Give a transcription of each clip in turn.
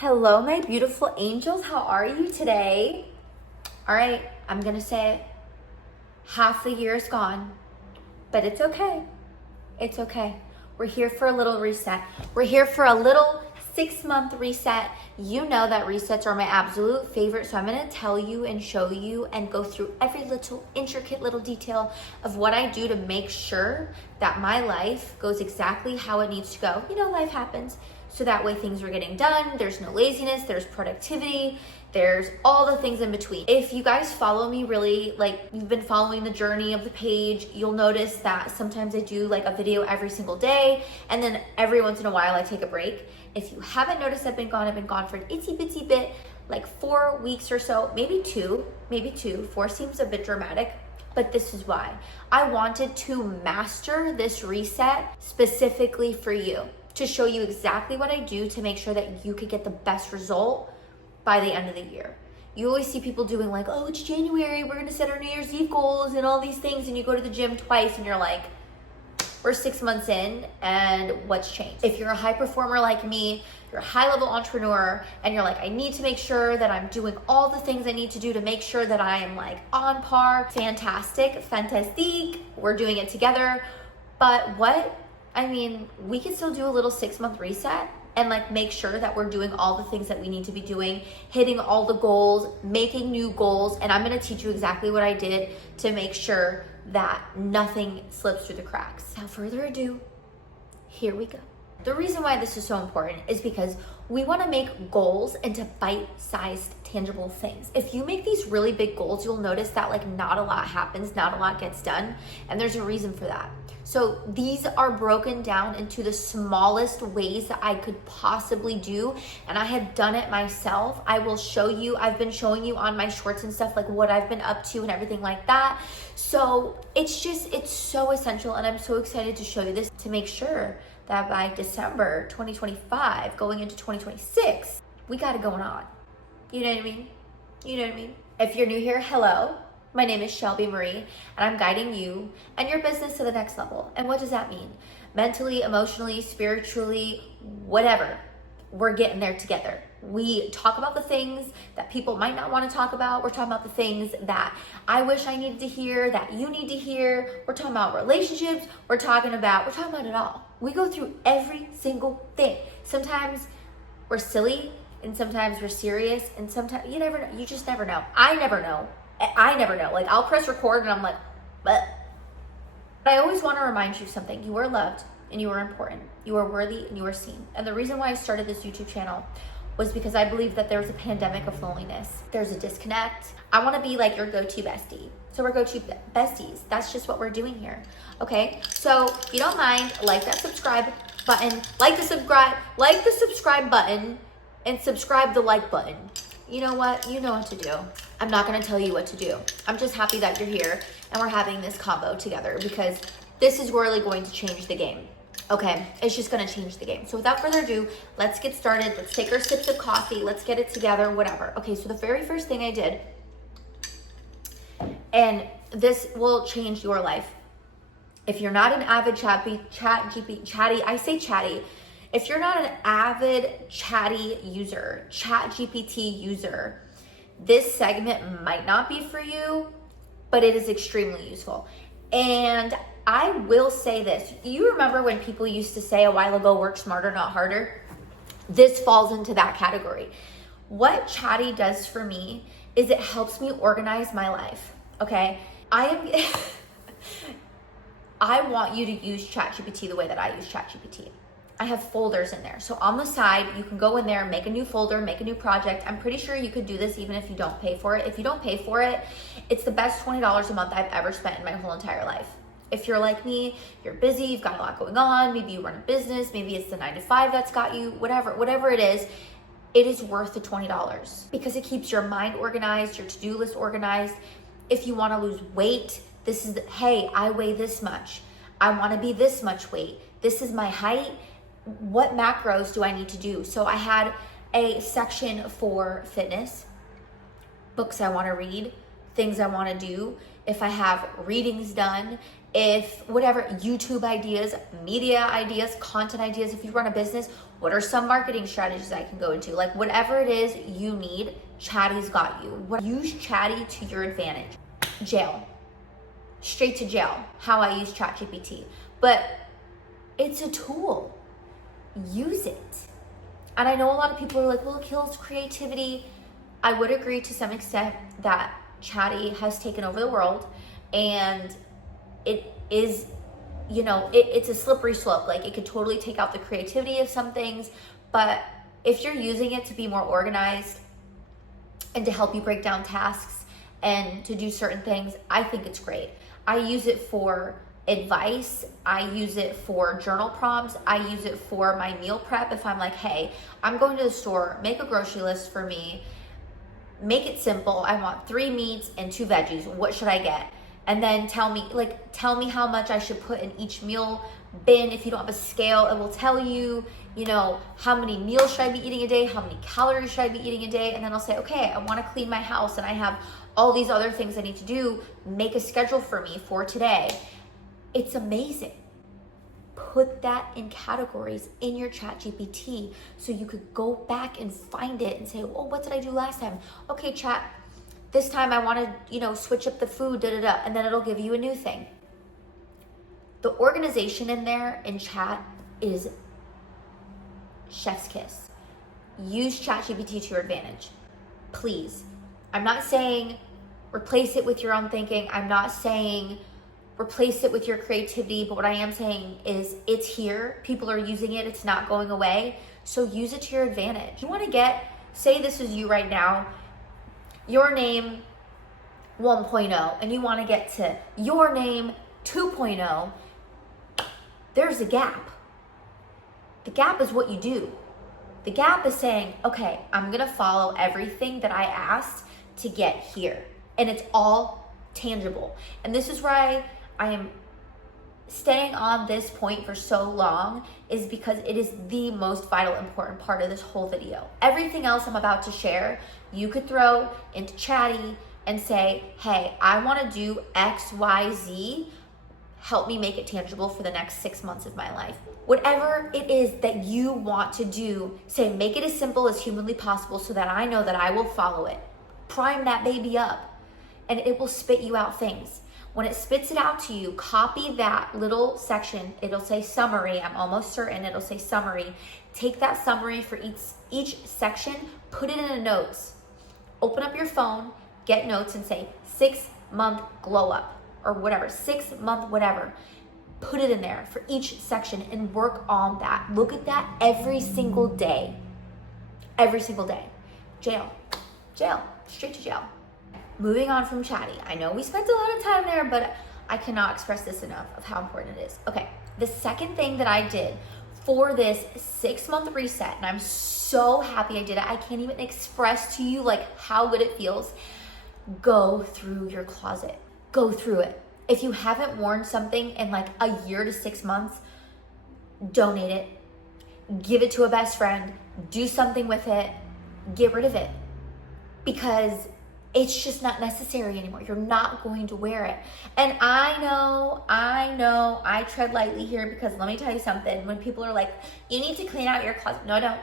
Hello, my beautiful angels. How are you today? All right, I'm gonna say it. Half the year is gone, but it's okay. It's okay. We're here for a little reset. We're here for a little 6-month reset. You know that resets are my absolute favorite, so I'm gonna tell you and show you and go through every little intricate little detail of what I do to make sure that my life goes exactly how it needs to go. You know, life happens. So that way things are getting done. There's no laziness, there's productivity, there's all the things in between. If you guys follow me really, like you've been following the journey of the page, you'll notice that sometimes I do like a video every single day, and then every once in a while I take a break. If you haven't noticed, I've been gone for an itsy bitsy bit, like 4 weeks or so, maybe two. 4 seems a bit dramatic. But this is why. I wanted to master this reset specifically for you, to show you exactly what I do to make sure that you could get the best result by the end of the year. You always see people doing like, oh, it's January, we're gonna set our New Year's Eve goals and all these things, and you go to the gym twice and you're like, we're 6 months in and what's changed? If you're a high performer like me, you're a high level entrepreneur, and you're like, I need to make sure that I'm doing all the things I need to do to make sure that I am like on par, fantastic, fantastique, we're doing it together. But we can still do a little 6-month reset and like make sure that we're doing all the things that we need to be doing, hitting all the goals, making new goals. And I'm gonna teach you exactly what I did to make sure that nothing slips through the cracks. Without further ado, here we go. The reason why this is so important is because we wanna make goals into bite-sized, tangible things. If you make these really big goals, you'll notice that like not a lot happens, not a lot gets done, and there's a reason for that. So these are broken down into the smallest ways that I could possibly do, and I have done it myself. I will show you, I've been showing you on my shorts and stuff, like what I've been up to and everything like that. So it's so essential, and I'm so excited to show you this to make sure that by December 2025, going into 2026, we got it going on. You know what I mean? You know what I mean? If you're new here, hello. My name is Shelby Marie, and I'm guiding you and your business to the next level. And what does that mean? Mentally, emotionally, spiritually, whatever. We're getting there together. We talk about the things that people might not want to talk about. We're talking about the things that I wish I needed to hear, that you need to hear. We're talking about relationships. We're talking about it all. We go through every single thing. Sometimes we're silly, and sometimes we're serious, and sometimes you never know. You just never know. I never know. Like I'll press record and I'm like, but I always want to remind you of something. You are loved and you are important. You are worthy and you are seen. And the reason why I started this YouTube channel was because I believe that there's a pandemic of loneliness. There's a disconnect. I want to be like your go-to bestie. So we're go-to besties. That's just what we're doing here. Okay. So if you don't mind, like that subscribe button, like the subscribe button, and subscribe the like button. You know what? You know what to do. I'm not gonna tell you what to do. I'm just happy that you're here and we're having this combo together, because this is really going to change the game. Okay, it's just gonna change the game. So without further ado, let's get started. Let's take our sips of coffee. Let's get it together, whatever. Okay, so the very first thing I did, and this will change your life. If you're not an avid if you're not an avid chatty user, ChatGPT user, this segment might not be for you, but it is extremely useful. And I will say this. You remember when people used to say a while ago, work smarter, not harder? This falls into that category. What Chatty does for me is it helps me organize my life, okay? I want you to use ChatGPT the way that I use ChatGPT. I have folders in there. So on the side, you can go in there, make a new folder, make a new project. I'm pretty sure you could do this even if you don't pay for it. If you don't pay for it, it's the best $20 a month I've ever spent in my whole entire life. If you're like me, you're busy, you've got a lot going on, maybe you run a business, maybe it's the 9-to-5 that's got you, whatever it is worth the $20 because it keeps your mind organized, your to-do list organized. If you want to lose weight, hey, I weigh this much. I want to be this much weight. This is my height. What macros do I need to do? So I had a section for fitness, books I want to read, things I want to do, if I have readings done, if whatever, YouTube ideas, media ideas, content ideas, if you run a business, What are some marketing strategies I can go into? Like whatever it is you need, Chatty's got you. Use Chatty to your advantage. Jail. Straight to jail. How I use ChatGPT. But it's a tool. Use it. And I know a lot of people are like, well, it kills creativity. I would agree to some extent that Chatty has taken over the world, and it is, it's a slippery slope. Like it could totally take out the creativity of some things, but if you're using it to be more organized and to help you break down tasks and to do certain things, I think it's great. I use it for advice. I use it for journal prompts. I use it for my meal prep. If I'm like, hey, I'm going to the store, make a grocery list for me, make it simple. I want 3 meats and 2 veggies. What should I get? And then tell me how much I should put in each meal bin. If you don't have a scale, it will tell you, how many meals should I be eating a day? How many calories should I be eating a day? And then I'll say, okay, I want to clean my house and I have all these other things I need to do. Make a schedule for me for today. It's amazing. Put that in categories in your ChatGPT so you could go back and find it and say, oh, what did I do last time? Okay, chat, this time I want to, switch up the food, and then it'll give you a new thing. The organization in there in chat is chef's kiss. Use ChatGPT to your advantage. Please. I'm not saying replace it with your own thinking. I'm not saying replace it with your creativity, but what I am saying is it's here. People are using it. It's not going away. So use it to your advantage. You want to say this is you right now, your name 1.0, and you want to get to your name 2.0, there's a gap. The gap is what you do. The gap is saying, okay, I'm going to follow everything that I asked to get here. And it's all tangible. And this is why I am staying on this point for so long, is because it is the most vital, important part of this whole video. Everything else I'm about to share, you could throw into Chatty and say, hey, I want to do X, Y, Z. Help me make it tangible for the next 6 months of my life. Whatever it is that you want to do, say, make it as simple as humanly possible so that I know that I will follow it. Prime that baby up, and it will spit you out things. When it spits it out to you, copy that little section. It'll say summary. I'm almost certain it'll say summary. Take that summary for each section, put it in a notes. Open up your phone, get notes, and say 6-month glow up or whatever, 6-month whatever. Put it in there for each section and work on that. Look at that every single day. Every single day. Jail, straight to jail. Moving on from Chatty. I know we spent a lot of time there, but I cannot express this enough of how important it is. Okay, the second thing that I did for this 6-month reset, and I'm so happy I did it. I can't even express to you like how good it feels. Go through your closet. Go through it. If you haven't worn something in like a year to 6 months, donate it. Give it to a best friend. Do something with it. Get rid of it. Because it's just not necessary anymore. You're not going to wear it. And I know, I tread lightly here because let me tell you something. When people are like, you need to clean out your closet. No, I don't.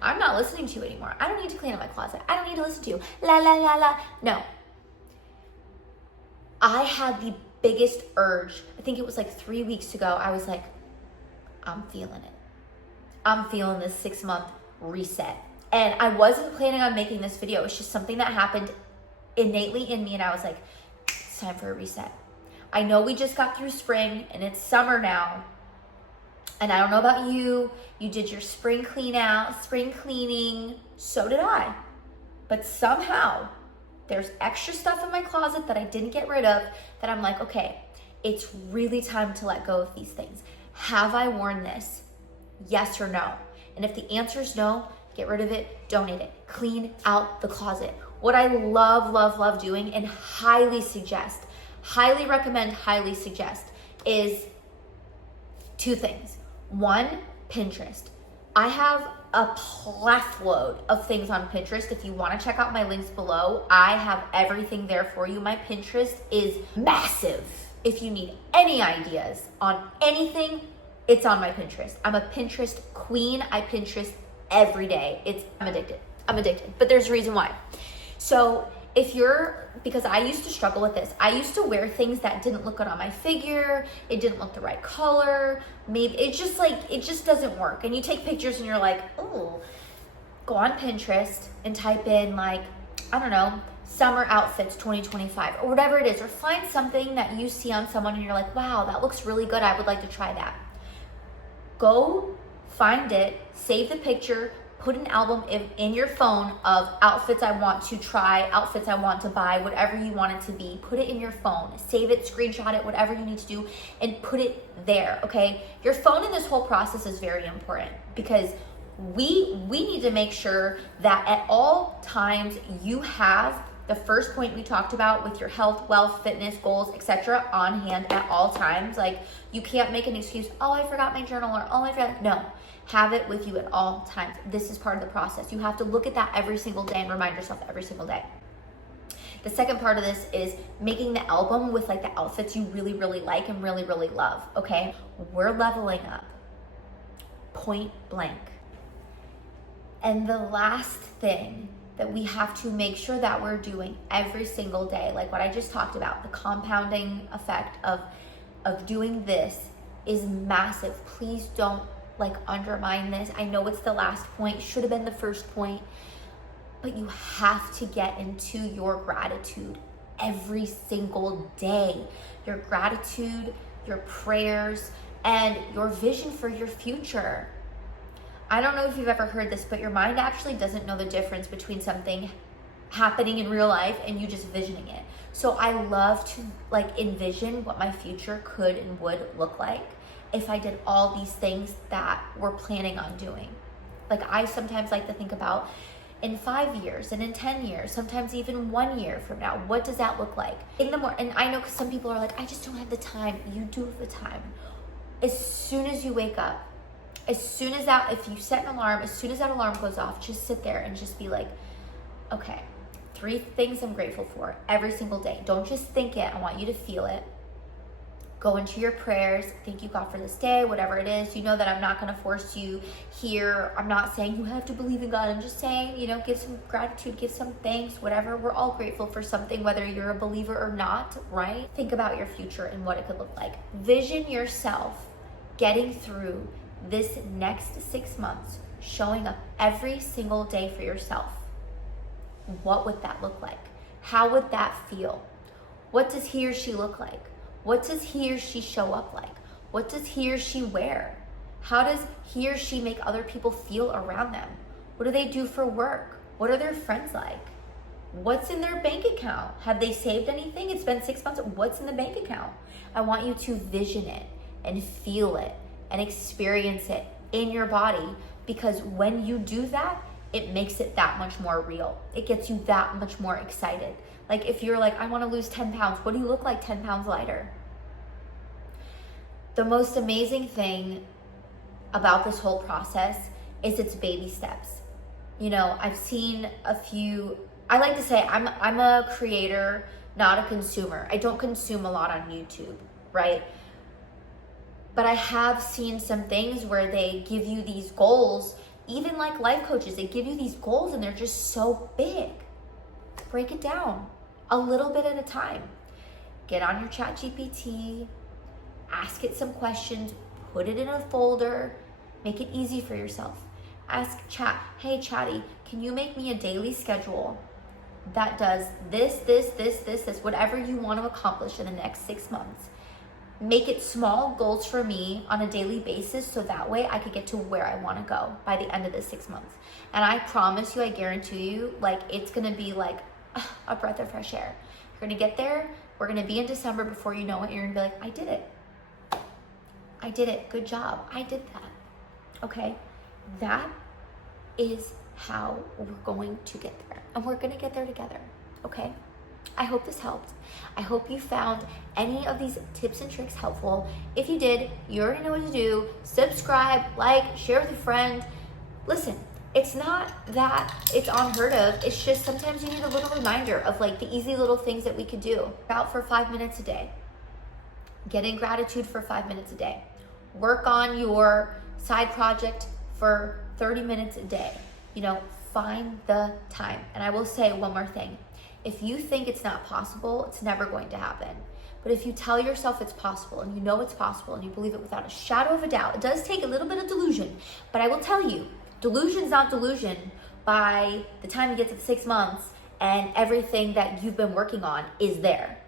I'm not listening to you anymore. I don't need to clean out my closet. I don't need to listen to you. La, la, la, la. No. I had the biggest urge. I think it was like 3 weeks ago. I was like, I'm feeling it. I'm feeling this 6-month reset. And I wasn't planning on making this video. It was just something that happened innately in me. And I was like, it's time for a reset. I know we just got through spring and it's summer now. And I don't know about you. You did your spring clean out, spring cleaning. So did I. But somehow there's extra stuff in my closet that I didn't get rid of that I'm like, okay, it's really time to let go of these things. Have I worn this? Yes or no? And if the answer is no, get rid of it, donate it, clean out the closet. What I love doing and highly recommend, highly suggest is 2 things. 1, Pinterest. I have a plethora of things on Pinterest. If you want to check out my links below, I have everything there for you. My Pinterest is massive. If you need any ideas on anything, It's on my Pinterest. I'm a Pinterest queen. I Pinterest every day. I'm addicted. I'm addicted, but there's a reason why. So because I used to struggle with this. I used to wear things that didn't look good on my figure. It didn't look the right color. Maybe it just doesn't work. And you take pictures and you're like, oh, go on Pinterest and type in like, I don't know, summer outfits 2025 or whatever it is, or find something that you see on someone and you're like, wow, that looks really good. I would like to try that. Go find it, save the picture, put an album in your phone of outfits I want to try, outfits I want to buy, whatever you want it to be. Put it in your phone, save it, screenshot it, whatever you need to do, and put it there, okay? Your phone in this whole process is very important because we need to make sure that at all times you have the first point we talked about with your health, wealth, fitness, goals, etc. on hand at all times. Like, you can't make an excuse, oh, I forgot my journal, or oh, I forgot. No, have it with you at all times. This is part of the process. You have to look at that every single day and remind yourself every single day. The second part of this is making the album with like the outfits you really, really like and really, really love, okay? We're leveling up, point blank. And the last thing that we have to make sure that we're doing every single day, like what I just talked about, the compounding effect of doing this is massive. Please don't like undermine this. I know it's the last point, should have been the first point, but you have to get into your gratitude every single day. Your gratitude, your prayers, and your vision for your future. I don't know if you've ever heard this, but your mind actually doesn't know the difference between something happening in real life and you just visioning it. So I love to like envision what my future could and would look like if I did all these things that we're planning on doing. Like, I sometimes like to think about in 5 years and in 10 years, sometimes even 1 year from now, what does that look like? And I know because some people are like, I just don't have the time. You do have the time. As soon as you wake up, if you set an alarm, as soon as that alarm goes off, just sit there and just be like, okay, 3 things I'm grateful for every single day. Don't just think it. I want you to feel it. Go into your prayers. Thank you, God, for this day, whatever it is. You know that I'm not going to force you here. I'm not saying you have to believe in God. I'm just saying, give some gratitude, give some thanks, whatever. We're all grateful for something, whether you're a believer or not, right? Think about your future and what it could look like. Vision yourself getting through this next 6 months, showing up every single day for yourself. What would that look like? How would that feel? What does he or she look like? What does he or she show up like? What does he or she wear? How does he or she make other people feel around them? What do they do for work? What are their friends like? What's in their bank account? Have they saved anything? It's been 6 months. What's in the bank account? I want you to vision it and feel it and experience it in your body, because when you do that, it makes it that much more real. It gets you that much more excited. Like, if you're like, I want to lose 10 pounds, what do you look like 10 pounds lighter? The most amazing thing about this whole process is its baby steps. I've seen a few, I like to say I'm a creator, not a consumer. I don't consume a lot on YouTube, right? But I have seen some things where they give you these goals, even like life coaches, they give you these goals and they're just so big. Break it down a little bit at a time. Get on your ChatGPT, ask it some questions, put it in a folder, make it easy for yourself. Ask Chat, hey Chatty, can you make me a daily schedule that does this, whatever you want to accomplish in the next 6 months. Make it small goals for me on a daily basis so that way I could get to where I want to go by the end of the 6 months. And I promise you, I guarantee you, like, it's going to be like a breath of fresh air. You're going to get there. We're going to be in December before you know it. You're going to be like, I did it. I did it. Good job. I did that. Okay? That is how we're going to get there. And we're going to get there together. Okay? I hope this helped. I hope you found any of these tips and tricks helpful. If you did, you already know what to do. Subscribe, like, share with a friend. Listen, it's not that it's unheard of. It's just sometimes you need a little reminder of like the easy little things that we could do. Out for 5 minutes a day. Get in gratitude for 5 minutes a day. work on your side project for 30 minutes a day. Find the time. And I will say one more thing. If you think it's not possible, it's never going to happen. But if you tell yourself it's possible, and you know it's possible, and you believe it without a shadow of a doubt, it does take a little bit of delusion. But I will tell you, delusion's not delusion by the time you get to the 6 months and everything that you've been working on is there.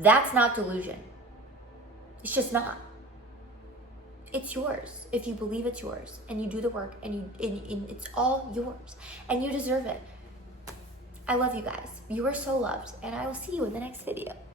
That's not delusion. It's just not. It's yours if you believe it's yours and you do the work and it's all yours and you deserve it. I love you guys. You are so loved, and I will see you in the next video.